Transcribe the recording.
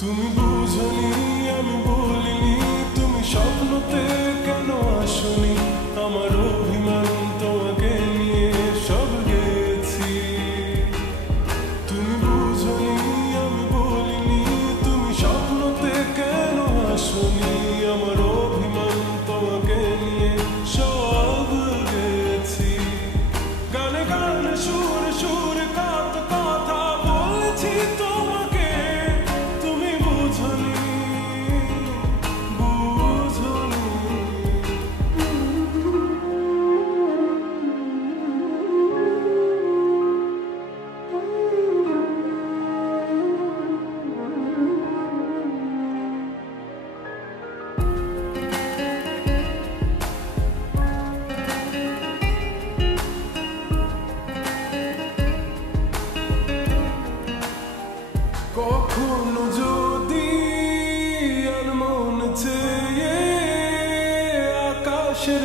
তুমি বুঝনি আমি বলিনি, তুমি স্বপ্নতে কেন আসনি, আমার অভিমান তোমাকে নিয়ে সব গেছি। তুমি বুঝনি আমি বলিনি, তুমি স্বপ্নতে কেন আসনি, আমার অভিমান তোমাকে নিয়ে সব গেছি। গানে গানে সুরে সুরে কত কথা বলেছি তোমাকে, তুমি বুঝনি বুঝনি। কখনো যদি আর মন চেয়ে আকাশের